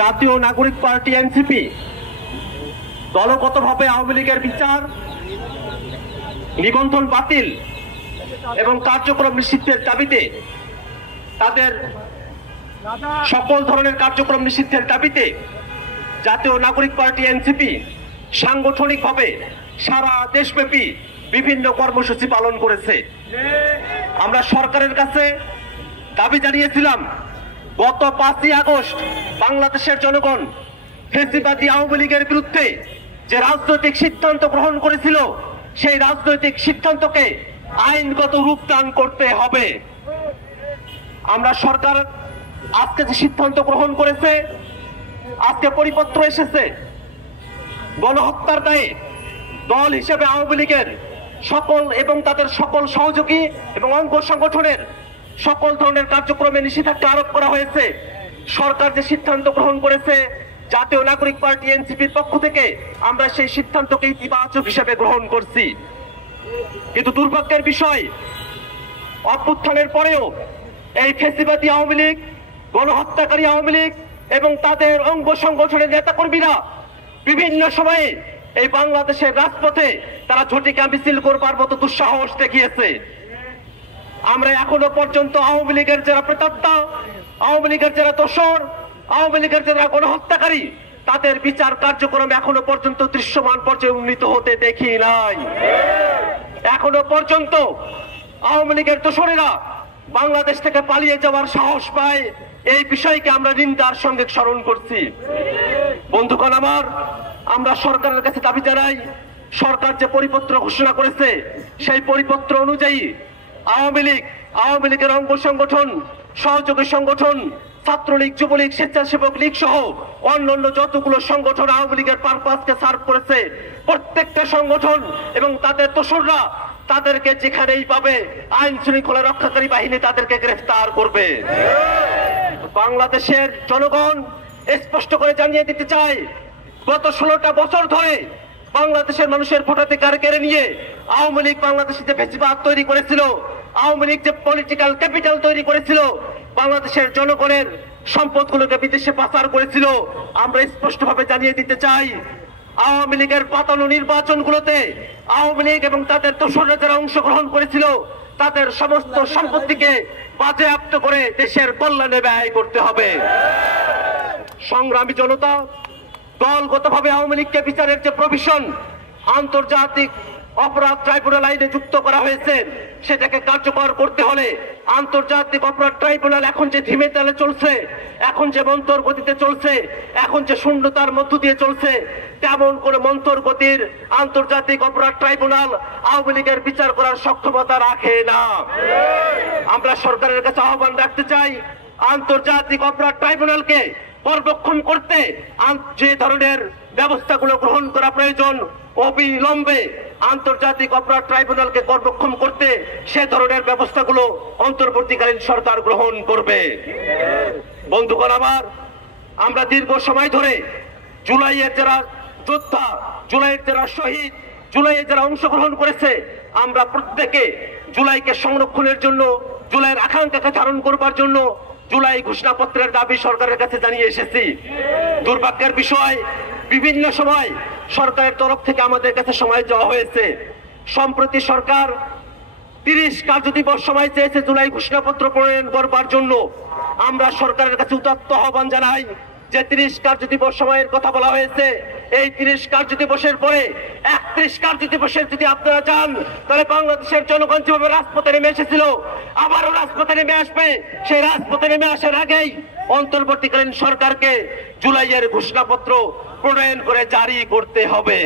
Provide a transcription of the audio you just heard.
জাতীয় নাগরিক party NCP দলগতভাবে আওয়ামী লীগের বিচার, নিবন্ধন বাতিল এবং কার্যক্রম নিষিদ্ধের দাবিতে তাদের সকল ধরনের কার্যক্রম নিষিদ্ধের দাবিতে জাতীয় নাগরিক পার্টি এনসিপি সাংগঠনিকভাবে সারা দেশব্যাপী বিভিন্ন কর্মসূচি পালন করেছে। আমরা সরকারের কাছে দাবি জানিয়েছিলাম, গত 5ই আগস্ট বাংলাদেশের জনগণ ফ্যাসিবাদী আওয়ামী লীগের বিরুদ্ধে যে রাজনৈতিক সিদ্ধান্ত গ্রহণ করেছিল, সেই রাজনৈতিক সিদ্ধান্তকে আইনগত রূপদান করতে হবে। আমরা সরকার আজকে যে সিদ্ধান্ত গ্রহণ করেছে, আজকে পরিপত্র এসেছে, গণহত্যার দায়ে দল হিসেবে আওয়ামী লীগের সকল এবং তাদের সকল সহযোগী এবং অঙ্গ সংগঠনের সকল ধরনের কার্যক্রমে নিষেধাজ্ঞা আরোপ করা হয়েছে। সরকার যে সিদ্ধান্ত গ্রহণ করেছে, জাতীয় নাগরিক পার্টি এনসিপির পক্ষ থেকে আমরা সেই সিদ্ধান্তকে ইতিবাচক হিসেবে গ্রহণ করছি। কিন্তু দুর্ভাগ্যের বিষয়, অভ্যুত্থানের পরেও এই ফ্যাসিবাদী আওয়ামী লীগ, গণহত্যাকারী আওয়ামী লীগ এবং তাদের অঙ্গ সংগঠনের নেতাকর্মীরা বিভিন্ন সময়ে এই বাংলাদেশের রাজপথে তারা ঝটিকা মিছিল করবার মতো দুঃসাহস দেখিয়েছে। আমরা এখনো পর্যন্ত আওয়ামী লীগের যারা প্রেতাত্মা, আওয়ামী লীগের যারা দোসর, আওয়ামী লীগের যারা গণহত্যাকারী, তাদের বিচার কার্যক্রম এখনো পর্যন্ত দৃশ্যমান পর্যায়ে উন্নীত হতে দেখি নাই। এখনো পর্যন্ত আওয়ামী লীগের দোসরেরা বাংলাদেশ থেকে পালিয়ে যাওয়ার সাহস পায়, এই বিষয়কে আমরা নিন্দার সঙ্গে স্মরণ করছি। বন্ধুগণ আমার, আমরা সরকারের কাছে দাবি জানাই, সরকার যে পরিপত্র ঘোষণা করেছে, সেই পরিপত্র অনুযায়ী আওয়ামী লীগের অঙ্গ সংগঠন, সহযোগী সংগঠন, ছাত্রলীগ, যুবলীগ, স্বেচ্ছাসেবক লীগ সহ অন্যান্য যতগুলো সংগঠন আওয়ামী লীগের পারপাসকে সার্ভ করেছে, প্রত্যেকটা সংগঠন এবং তাদের দোসররা তাদেরকে যেখানেই পাবে আইন শৃঙ্খলা রক্ষাকারী বাহিনী তাদেরকে গ্রেফতার করবে। বাংলাদেশের জনগণ স্পষ্ট করে জানিয়ে দিতে চায়, গত 16টা বছর ধরে বাংলাদেশের মানুষের ভোটাধিকার কেড়ে নিয়ে আওয়ামী লীগ বাংলাদেশে যে ফ্যাসিবাদ তৈরি করেছিল, আওয়ামী লীগ যে পলিটিক্যাল ক্যাপিটাল তৈরি করেছিল, বাংলাদেশের জনগণের সম্পদগুলোকে বিদেশে পাচার করেছিল, আমরা স্পষ্টভাবে জানিয়ে দিতে চাই, আওয়ামী লীগের পাতানো নির্বাচনগুলোতে আওয়ামী লীগ এবং তাদের দোসররা যারা অংশগ্রহণ করেছিল, তাদের সমস্ত সম্পত্তিকে বাজেয়াপ্ত করে দেশের কল্যাণে ব্যয় করতে হবে। সংগ্রামী জনতা, দলগতভাবে আওয়ামী লীগকে বিচারের যে প্রভিশন আন্তর্জাতিক অপরাধ ট্রাইব্যুনাল আইনে যুক্ত করা হয়েছে, সেটাকে কার্যকর করতে হলে আন্তর্জাতিক অপরাধ ট্রাইব্যুনাল এখন যে ধিমে তালে চলছে, এখন যে মন্তর গতিতে চলছে, এখন যে শূন্যতার মধ্য দিয়ে চলছে, তেমন করে মন্তর গতির আন্তর্জাতিক অপরাধ ট্রাইব্যুনাল আওয়ামী লীগের বিচার করার সক্ষমতা রাখে না। আমরা সরকারের কাছে আহ্বান রাখতে চাই, আন্তর্জাতিক অপরাধ ট্রাইব্যুনালকে পর্যবেক্ষণ করতে যে ধরনের ব্যবস্থাগুলো গ্রহণ করা প্রয়োজন, অবিলম্বে আন্তর্জাতিক অপরাধ ট্রাইব্যুনালকে পর্যবেক্ষণ করতে সে ধরনের ব্যবস্থাগুলো অন্তর্বর্তীকালীন সরকার গ্রহণ করবে। বন্ধুগণ আমার, আমরা দীর্ঘ সময় ধরে জুলাইয়ের যারা যোদ্ধা, জুলাইয়ের যারা শহীদ, জুলাইয়ে যারা অংশগ্রহণ করেছে, আমরা প্রত্যেকে জুলাইকে সংরক্ষণের জন্য, জুলাইয়ের আকাঙ্ক্ষাকে ধারণ করবার জন্য জুলাই ঘোষণাপত্রের দাবি সরকারের কাছে জানিয়ে এসেছি। দুর্ভাগ্যের বিষয়, বিভিন্ন সময় সরকারের তরফ থেকে আমাদের কাছে সময় দেওয়া হয়েছে। সম্প্রতি সরকার 30 কার্যদিবস সময় চেয়েছে জুলাই ঘোষণাপত্র প্রণয়ন করবার জন্য। আমরা সরকারের কাছে উদাত্ত আহ্বান জানাই যে 30 কার্যদিবস সময়ের কথা বলা হয়েছে, এই 30 কার্যদিবসের পরে 31 কার্যদিবসের যদি আপনারা যান, তাহলে বাংলাদেশের জনগণ যেভাবে রাজপথে নেমে এসেছিল আবারও রাজপথে নেমে আসবে। সেই রাজপথে নেমে আসার আগেই অন্তর্বর্তীকালীন সরকারকে জুলাইয়ের ঘোষণাপত্র প্রণয়ন করে জারি করতে হবে।